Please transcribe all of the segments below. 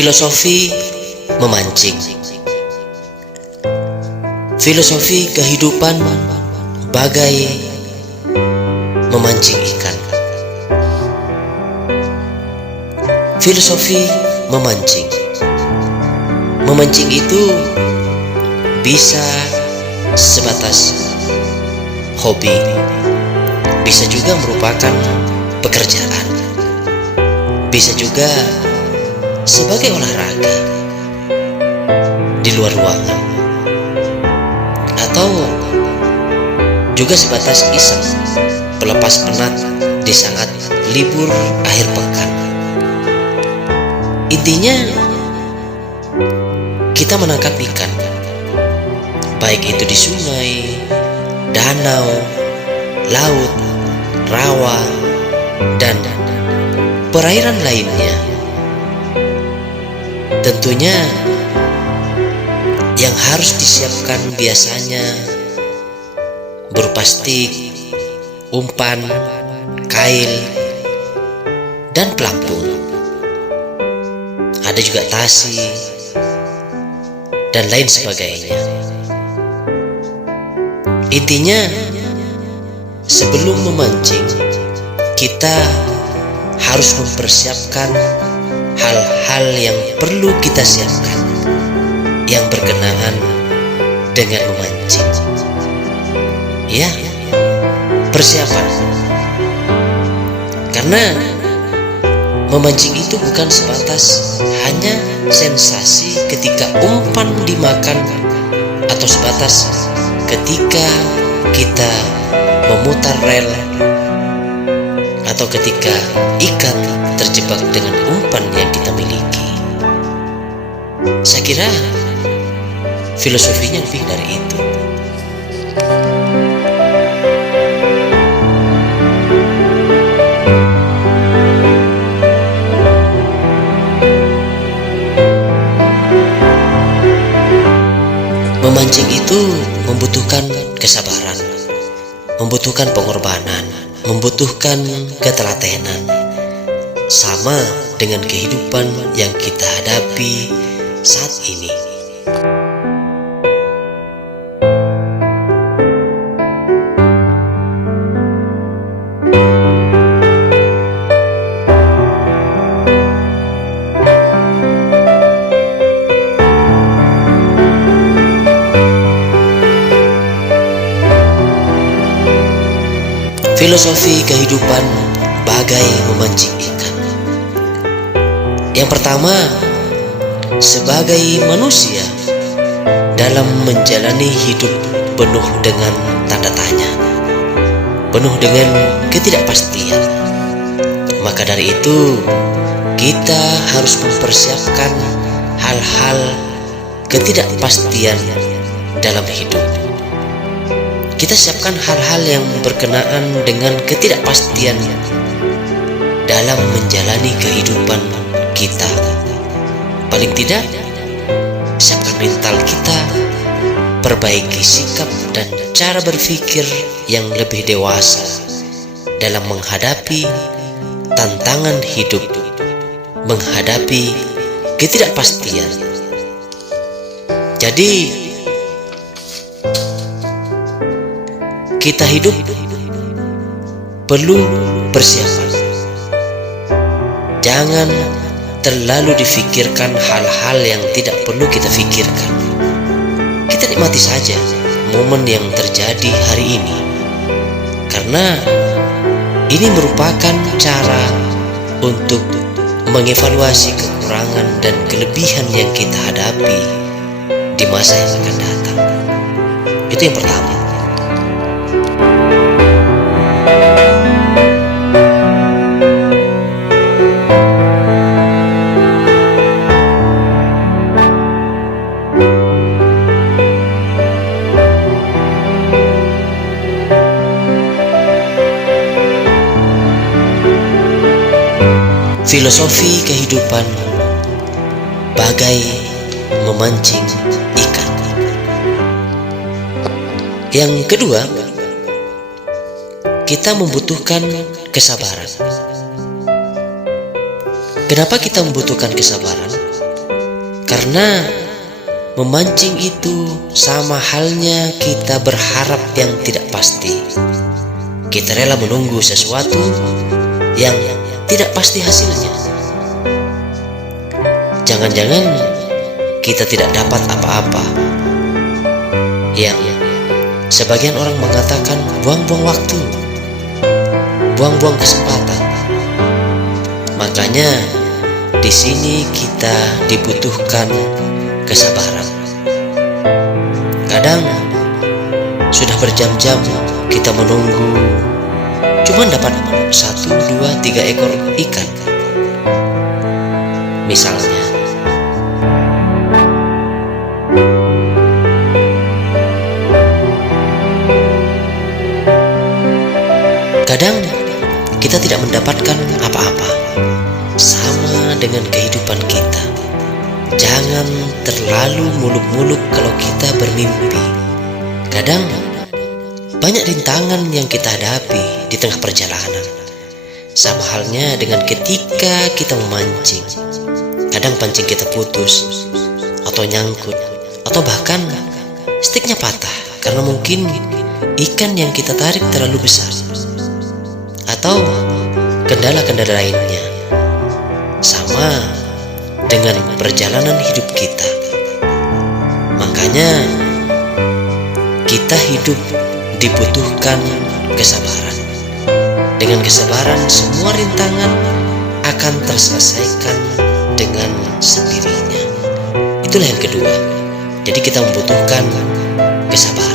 Filosofi memancing. Filosofi kehidupan bagai memancing ikan. Filosofi memancing. Memancing itu bisa sebatas hobi, bisa juga merupakan pekerjaan, bisa juga sebagai olahraga di luar ruangan, atau juga sebatas iseng pelepas penat di saat libur akhir pekan. Intinya kita menangkap ikan, baik itu di sungai, danau, laut, rawa, dan perairan lainnya. Tentunya yang harus disiapkan biasanya berupa stik, umpan, kail, dan pelampung. Ada juga tasi dan lain sebagainya. Intinya, sebelum memancing, kita harus mempersiapkan hal-hal yang perlu kita siapkan yang berkenaan dengan memancing. Ya, persiapan. Karena memancing itu bukan sebatas hanya sensasi ketika umpan dimakan, atau sebatas ketika kita memutar rel, atau ketika ikan terjebak dengan umpan yang kita miliki. Saya kira filosofinya lebih dari itu. Memancing itu membutuhkan kesabaran, membutuhkan pengorbanan, membutuhkan ketelatenan, sama dengan kehidupan yang kita hadapi saat ini. Filosofi kehidupan bagai memancing ikan. Yang pertama, sebagai manusia dalam menjalani hidup penuh dengan tanda tanya, penuh dengan ketidakpastian. Maka dari itu, kita harus mempersiapkan hal-hal ketidakpastian dalam hidup. Kita siapkan hal-hal yang berkenaan dengan ketidakpastian dalam menjalani kehidupan kita. Paling tidak, siapkan mental kita, perbaiki sikap dan cara berpikir yang lebih dewasa dalam menghadapi tantangan hidup, menghadapi ketidakpastian. Jadi, kita hidup perlu persiapan. Jangan terlalu difikirkan hal-hal yang tidak perlu kita pikirkan. Kita nikmati saja momen yang terjadi hari ini, karena ini merupakan cara untuk mengevaluasi kekurangan dan kelebihan yang kita hadapi di masa yang akan datang. Itu yang pertama. Filosofi kehidupan bagai memancing ikan. Yang kedua, kita membutuhkan kesabaran. Kenapa kita membutuhkan kesabaran? Karena memancing itu sama halnya kita berharap yang tidak pasti. Kita rela menunggu sesuatu yang tidak pasti hasilnya. Jangan-jangan kita tidak dapat apa-apa, yang sebagian orang mengatakan buang-buang waktu, buang-buang kesempatan. Makanya di sini kita dibutuhkan kesabaran. Kadang sudah berjam-jam kita menunggu, cuma dapat 1, 2, 3 ekor ikan. Misalnya, kadang kita tidak mendapatkan apa-apa. Sama dengan kehidupan kita. Jangan terlalu muluk-muluk kalau kita bermimpi. Kadang banyak rintangan yang kita hadapi di tengah perjalanan. Sama halnya dengan ketika kita memancing. Kadang pancing kita putus, atau nyangkut, atau bahkan stiknya patah karena mungkin ikan yang kita tarik terlalu besar, atau kendala-kendala lainnya. Sama dengan perjalanan hidup kita. Makanya kita hidup dibutuhkan kesabaran. Dengan kesabaran semua rintangan akan terselesaikan dengan sendirinya. Itulah yang kedua. Jadi kita membutuhkan kesabaran.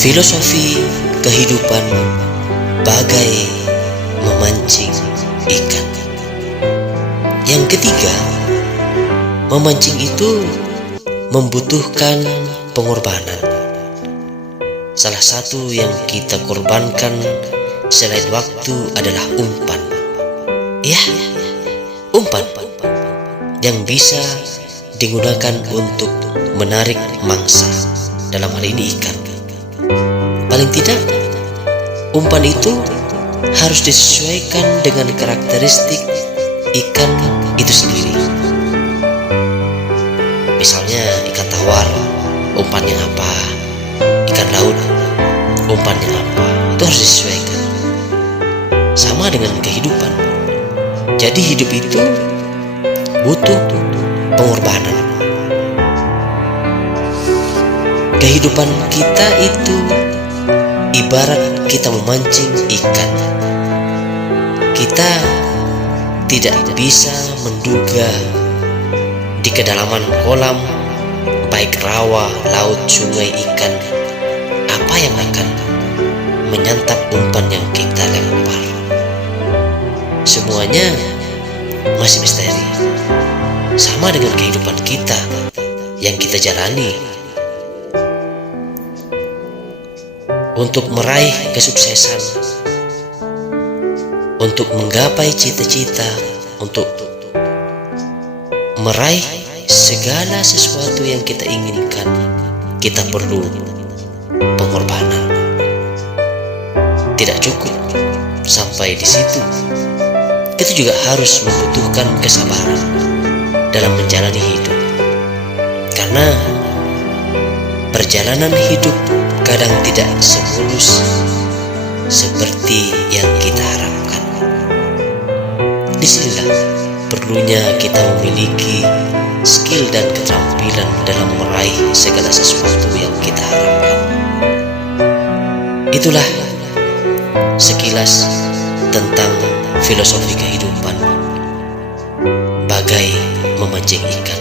Filosofi kehidupan bagai memancing ikan. Yang ketiga, memancing itu membutuhkan pengorbanan. Salah satu yang kita korbankan selain waktu adalah umpan. Ya, umpan yang bisa digunakan untuk menarik mangsa, dalam hal ini ikan. Paling tidak, umpan itu harus disesuaikan dengan karakteristik ikan itu sendiri. Misalnya ikan tawar, umpannya apa? Ikan laut, umpannya apa? Itu harus disesuaikan. Sama dengan kehidupan. Jadi hidup itu butuh pengorbanan. Kehidupan kita itu ibarat kita memancing ikan. Kita tidak bisa menduga di kedalaman kolam, baik rawa, laut, sungai, ikan, apa yang akan menyantap umpan yang kita lempar. Semuanya masih misteri. Sama dengan kehidupan kita yang kita jalani. Untuk meraih kesuksesan, untuk menggapai cita-cita, untuk meraih segala sesuatu yang kita inginkan, kita perlu pengorbanan. Tidak cukup sampai di situ. Kita juga harus membutuhkan kesabaran dalam menjalani hidup. Karena perjalanan hidup kadang tidak semulus seperti yang kita harapkan. Disinilah perlunya kita memiliki skill dan keterampilan dalam meraih segala sesuatu yang kita harapkan. Itulah sekilas tentang filosofi kehidupan bagai memancing ikan.